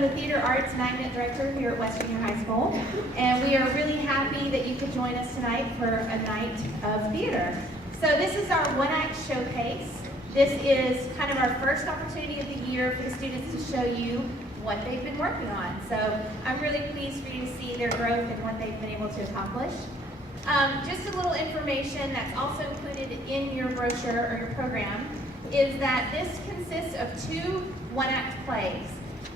I'm the Theater Arts Magnet Director here at West Junior High School, and we are really happy that you could join us tonight for a night of theater. So this is our one-act showcase. This is kind of our first opportunity of the year for the students to show you what they've been working on. So I'm really pleased for you to see their growth and what they've been able to accomplish. Just a little information that's also included in your brochure or your program is that this consists of 2 one-act plays.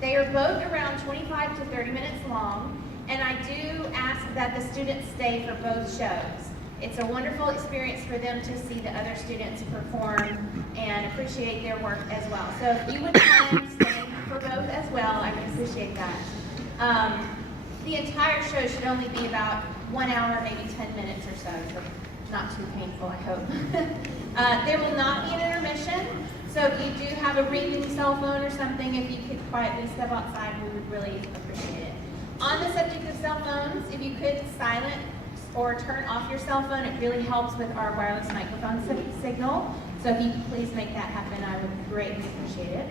They are both around 25 to 30 minutes long, and I do ask that the students stay for both shows. It's a wonderful experience for them to see the other students perform and appreciate their work as well. So if you would mind staying for both as well, I would appreciate that. The entire show should only be about 1 hour, maybe 10 minutes or so not too painful, I hope. There will not be an intermission, so if you do have a ringing cell phone or something, if you could quietly step outside, we would really appreciate it. On the subject of cell phones, if you could silent or turn off your cell phone, it really helps with our wireless microphone signal. So if you could please make that happen, I would greatly appreciate it.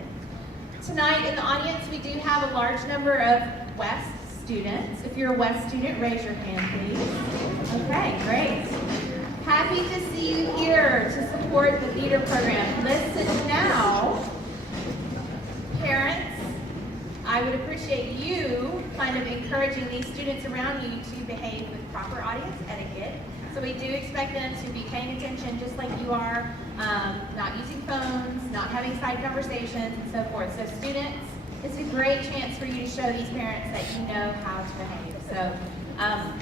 Tonight in the audience, we do have a large number of West students. If you're a West student, raise your hand, please. Okay, great. Happy to see you here to support the theater program. Listen now, parents, I would appreciate you kind of encouraging these students around you to behave with proper audience etiquette. So we do expect them to be paying attention just like you are, not using phones, not having side conversations, and so forth. So students, it's a great chance for you to show these parents that you know how to behave. So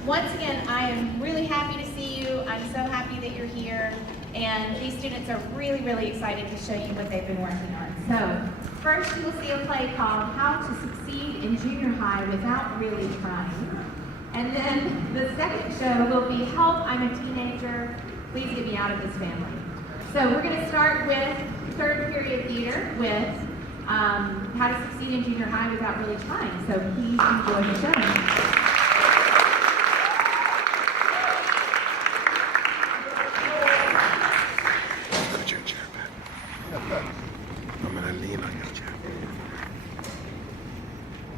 once again, I am really happy to see you. I'm so happy that you're here. And these students are really, really excited to show you what they've been working on. So first you will see a play called How to Succeed in Junior High Without Really Trying. And then the second show will be Help, I'm a Teenager, Please Get Me Out of This Family. So we're going to start with third period theater with How to Succeed in Junior High Without Really Trying. So please enjoy the show. I'm gonna lean on your chair.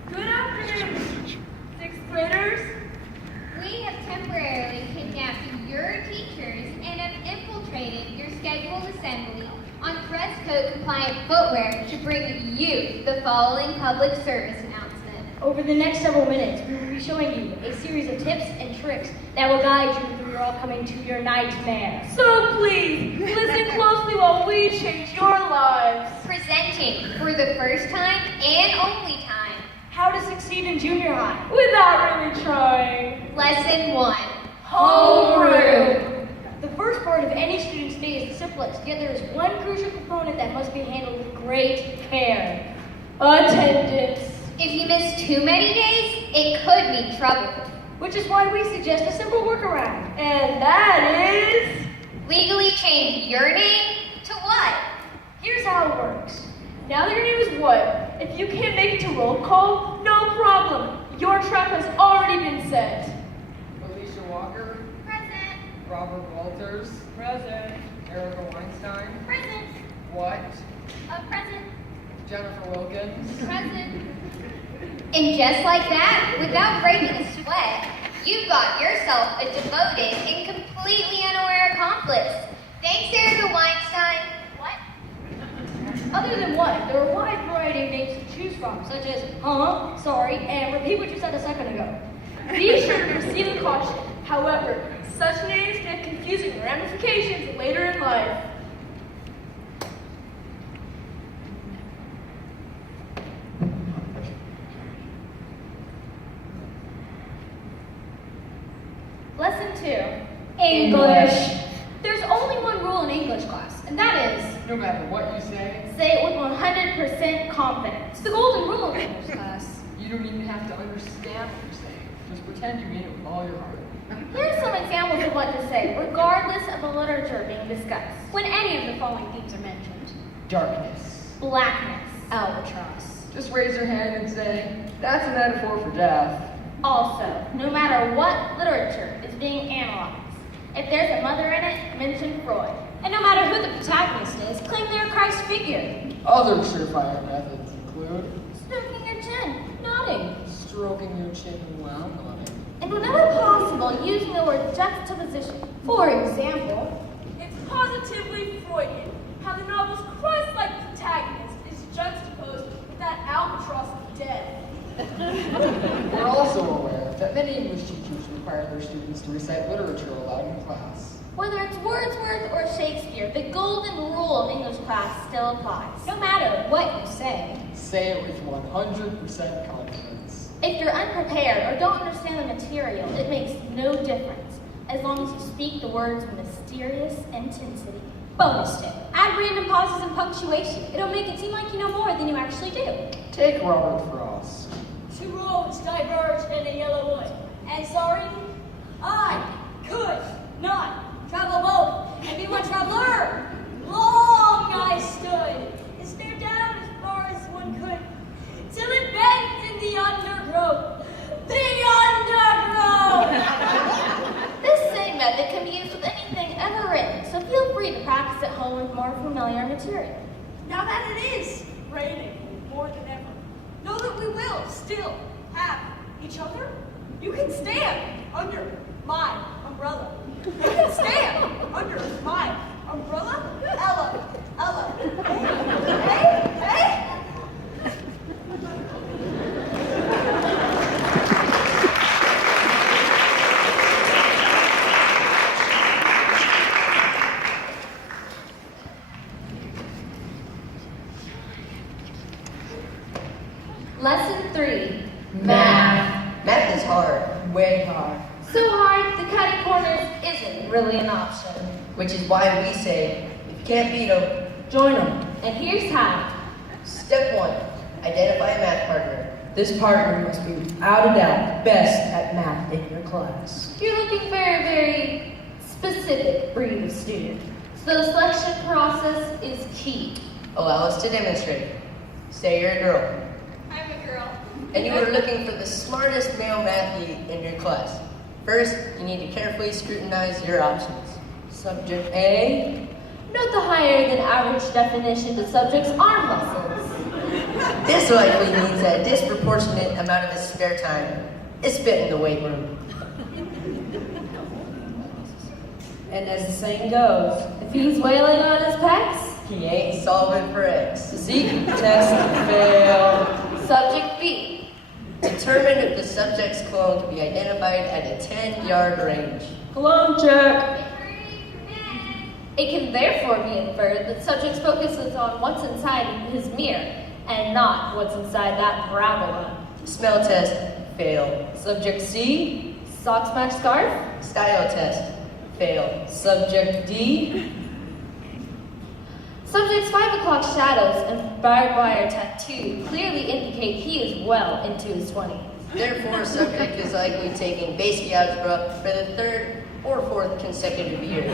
Good afternoon, 6th graders. We have temporarily kidnapped your teachers and have infiltrated your scheduled assembly on dress code compliant footwear to bring you the following public service announcement. Over the next several minutes, we will be showing you a series of tips and tricks that will guide you through your upcoming two-year nightmare. So please, listen closely while we change your lives. Presenting for the first time and only time, How to Succeed in Junior High Without Really Trying. Lesson 1. Homeroom. The first part of any student's day is the simplest, yet there is one crucial component that must be handled with great care. Attendance. If you miss too many days, it could mean trouble. Which is why we suggest a simple workaround, and that is... Legally change your name to what? Here's how it works. Now that your name is what, if you can't make it to roll call, no problem. Your trap has already been set. Alicia Walker, Present. Robert Walters, Present. Erica Weinstein, Present. What, Present. Jennifer Wilkins, Present. And just like that, without breaking a sweat, you've got yourself a devoted and completely unaware accomplice. Thanks, Erica Weinstein. What? Other than what, there are a wide variety of names to choose from, such as sorry, and repeat what you said a second ago. Be sure to receive a caution. However, such names can have confusing ramifications later in life. Lesson 2. English. There's only one rule in English class, and that is, no matter what you say it with 100% confidence. The golden rule of English class. you don't even have to understand what you're saying. Just pretend you mean it with all your heart. Here's some examples of what to say, regardless of the literature being discussed, when any of the following themes are mentioned. Darkness. Blackness. Albatross. Just raise your hand and say, that's a metaphor for death. Also, no matter what literature is being analyzed, if there's a mother in it, mention Freud. And no matter who the protagonist is, claim they're Christ figure. Other surefire methods include Stroking your chin. No Stroking your chin while nodding. And whenever possible, using the word juxtaposition. For example, It's positively Freudian how the novel's Christ-like protagonist is juxtaposed with that albatross of death. We're also aware that many English teachers require their students to recite literature aloud in class. whether it's Wordsworth or Shakespeare, the golden rule of English class still applies. No matter what you say. Say it with 100% confidence. If you're unprepared or don't understand the material, it makes no difference, as long as you speak the words with mysterious intensity. Bonus tip. Add random pauses and punctuation. It'll make it seem like you know more than you actually do. Take Robert Frost. Two roads diverged in a yellow wood, and sorry, I could not travel both and be one traveler. Long I stood, and stared down as far as one could, till it bent in the undergrowth. The undergrowth! This same method can be used with anything ever written, so feel free to practice at home with more familiar material. Now that it is raining more than ever, know that we will still have each other. You can stand under my umbrella. You can stand under my umbrella. Ella. Hey. Lesson 3. Math. Math is hard. Way hard. So hard, the cutting corners isn't really an option. Which is why we say, if you can't beat them, Join them. And here's how. step 1, identify a math partner. This partner must be, without a doubt, the best at math in your class. You're looking for a very specific breed of student, so the selection process is key. Allow us to demonstrate. Say you're a girl, I'm a girl. and you are looking for the smartest male mathy in your class. First, you need to carefully scrutinize your options. Subject A, Note the higher than average definition the subject's arm muscles. This likely means that a disproportionate amount of his spare time is spent in the weight room. and as the saying goes, If he's wailing on his pecs, He ain't solving for X. physique test fail. subject B. Determine if the subject's clone can be identified at a 10-yard range. Cologne check. It can therefore be inferred that subject's focus is on what's inside his mirror and not what's inside that parabola. Smell test, fail. Subject C, Socks match scarf? Style test, fail. subject D, Subject's 5 o'clock shadows and barbed wire tattoo clearly indicate he is well into his 20s. Therefore, subject is likely taking basic algebra for the 3rd or 4th consecutive year.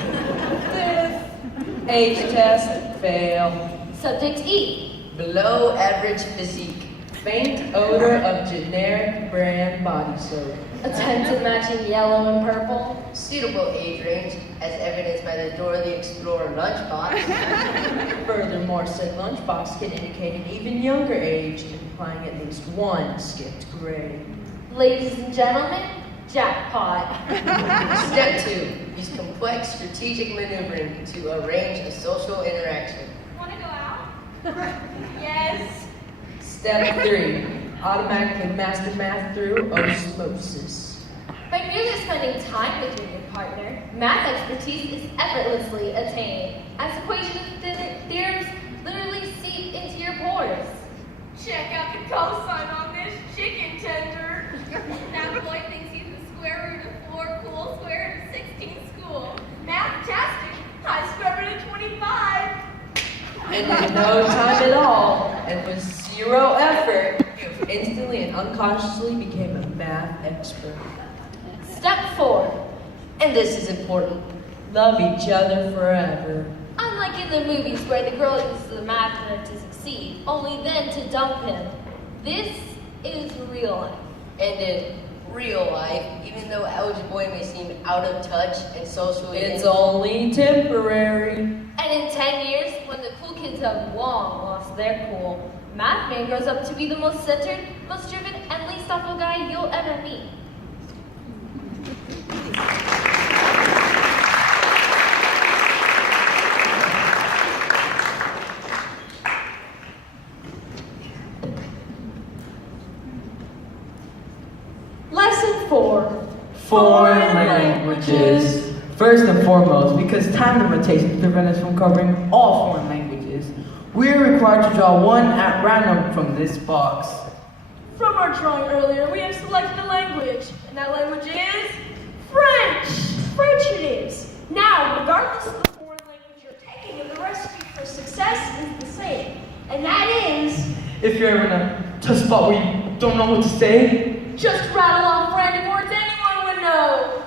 H test fail. Subject E. Below average physique. Faint odor of generic brand body soap. Attentive matching yellow and purple. Suitable age range, as evidenced by the Dora the Explorer lunchbox. Furthermore, said lunchbox can indicate an even younger age, implying at least one skipped grade. Ladies and gentlemen, jackpot. Step 2, use complex strategic maneuvering to arrange a social interaction. Want to go out? Yes. Step 3, automatically master math through osmosis. By merely spending time with your new partner, math expertise is effortlessly attained, as equations and theorems literally seep into your pores. Check out the cosine on this chicken tender. That boy thinks he's the square root of 4 cool, square root of 16 school. Math-tastic, high square root of 25. And in no time at all, and with zero effort, you instantly and unconsciously became a math expert. Step 4. And this is important. Love each other forever. Unlike in the movies where the girl uses the math nerd to succeed, only then to dump him, this is real life. And in real life, even though Algebra Boy may seem out of touch and socially It's only temporary. And in 10 years, when the cool kids have long lost their cool, Math man grows up to be the most centered, most driven, and least thoughtful guy you'll ever meet. Lesson 4. Foreign languages. First and foremost, because time limitations prevent us from covering all foreign languages, we are required to draw one at random from this box. From our drawing earlier, we have selected a language, and that language is French. French it is. Now, regardless of the foreign language you're taking, the recipe for success is the same, and that is If you're ever in a tough spot where you don't know what to say, just rattle off random words anyone would know.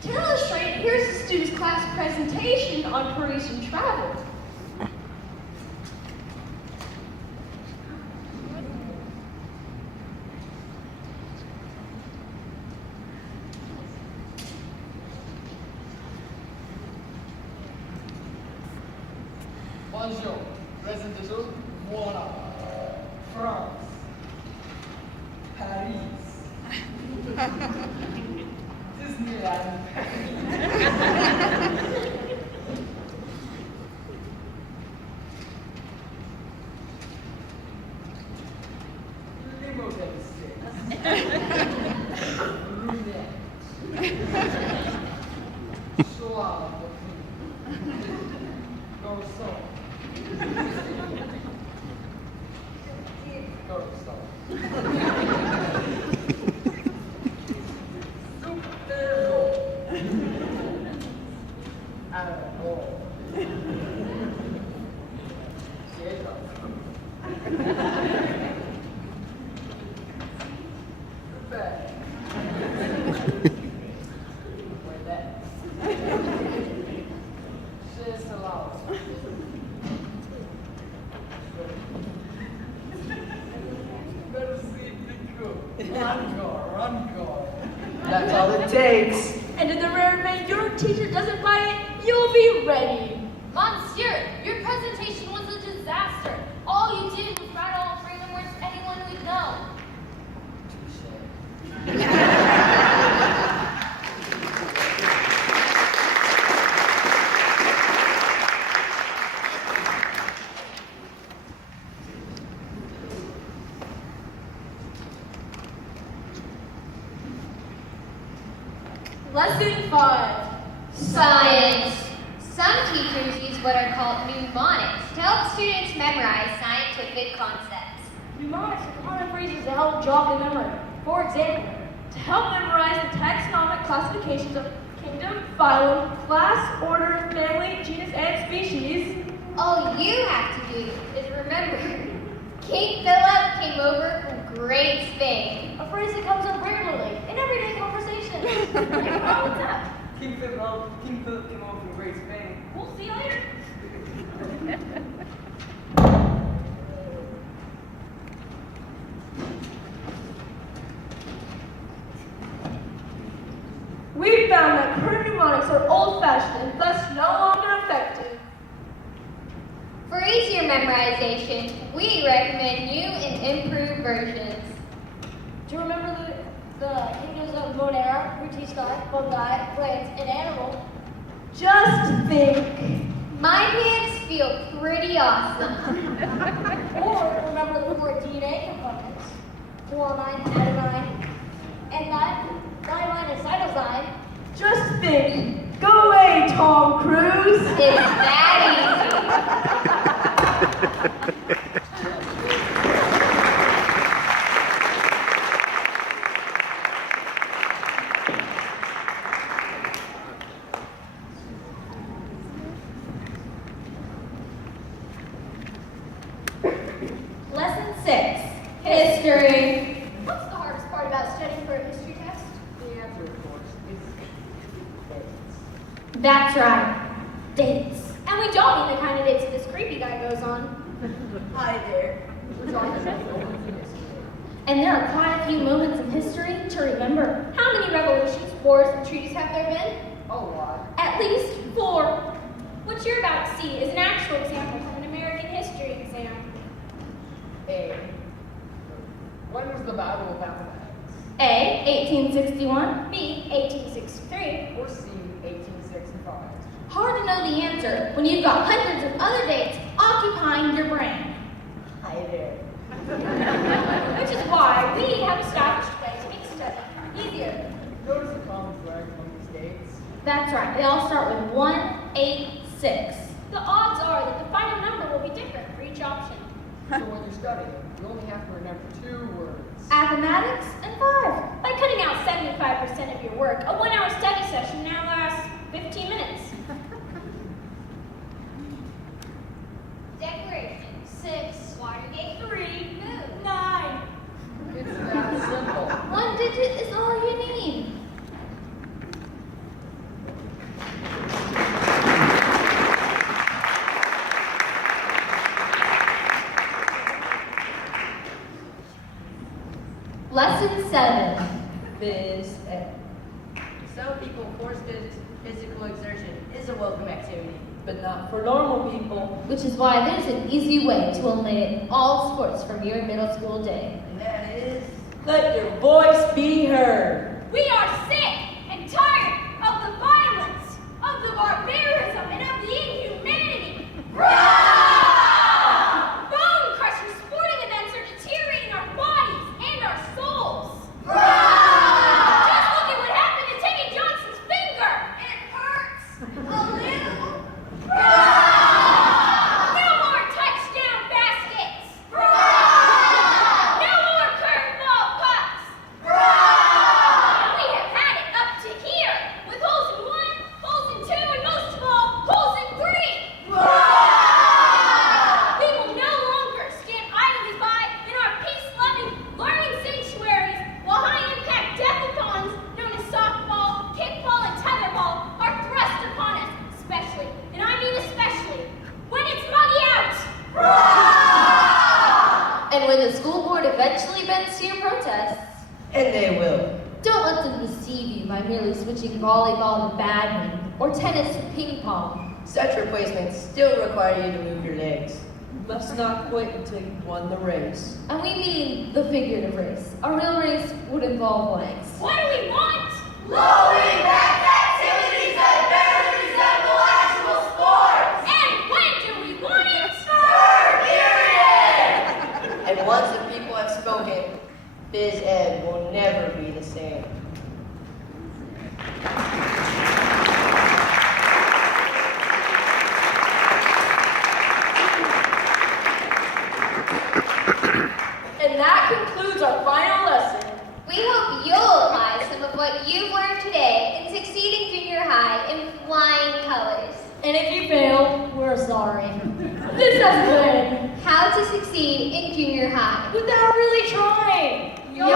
To illustrate, here's the student's class presentation on Parisian travel. Bonjour. Présentez-vous. Voilà. France. Paris. Disneyland. Limo Soir. Garçon. that's all it takes. And in the rare event your teacher doesn't buy it, you'll be ready. Monsieur, your presentation was a disaster. All you did was rattle off random words anyone would know. Lesson 5. Science. Some teachers use what are called mnemonics to help students memorize scientific concepts. Mnemonics are common phrases that help jog the memory. For example, to help memorize the taxonomic classifications of kingdom, phylum, class, order, family, genus, and species. All you have to do is remember, King Philip came over from Great Spain. A phrase that comes up regularly in everyday conversation. What's up? King Philip came over from Great Spain. We'll see you later. We found that current mnemonics are old-fashioned and thus no longer effective. For easier memorization, we recommend new and improved versions. Do you remember the kingdoms of Monera, Brutista, Bongai, France, and Animal? Just think. My pants feel pretty awesome. Or remember the 4 DNA components. Threonine, adenine, enzyme, thymine, and cytosine. Just think. Go away, Tom Cruise. It's that easy. Lesson 6, History. What's the hardest part about studying for a history test? The answer, of course, is That's right, dates. And we don't mean the kind of dates this creepy guy goes on. Hi there. And there are quite a few moments in history to remember. How many revolutions, wars, and treaties have there been? A lot. At least 4. What you're about to see is an actual example from an American history exam. A. When was the Battle of Appomattox? A, 1861. B, 1863. Or C, 1865? Hard to know the answer when you've got hundreds of other dates occupying your brain. Hi there. Which is why we have established ways to make study easier. Notice a common thread among these dates. That's right, they all start with 186. The odds are that the final number will be different for each option. So when you're studying, you only have to remember 2 words. Mathematics and 5. By cutting out 75% of your work, a 1-hour study session now lasts 15 minutes. Decoration. 6. Watergate. 3. Move. 9. It's that simple. 1 digit is all you need. Lesson 7. Phys Ed. Some people force physical exertion is a welcome activity. But not for normal people. Which is why there's an easy way to eliminate all sports from your middle school day. And that is... Let your voice be heard. We are sick and tired of the violence, of the barbarism, and of the inhumanity. Bone-crushing sporting events are deteriorating our bodies and our souls. Just look at what happened to Timmy Johnson's finger. It hurts a little. No more touchdown baskets. No more curveball pucks. We have had it up to here, with holes in 1, holes in 2, and most of all, holes in 3. We will no longer stand idly by in our peace-loving learning sanctuaries while high-impact death-a-thons known as softball, kickball, and tetherball are thrust upon us, especially, and I mean especially, when it's muggy out. And when the school board eventually bends to your protests, And they will. don't let them deceive you by merely switching volleyball to badminton or tennis to ping pong. Such replacements still require you to move your legs. You must not quit until you've won the race. And we mean the figurative race. A real race would involve legs. What do we want? Low-impact activities that barely resemble actual sports! And when do we want it? Third period! And once the people have spoken, Phys Ed will never be the same. And that concludes our final lesson. We hope you'll apply some of what you've learned today and succeed in junior high in flying colors. And if you fail, we're sorry. This has been How to succeed in junior high. without really trying. Your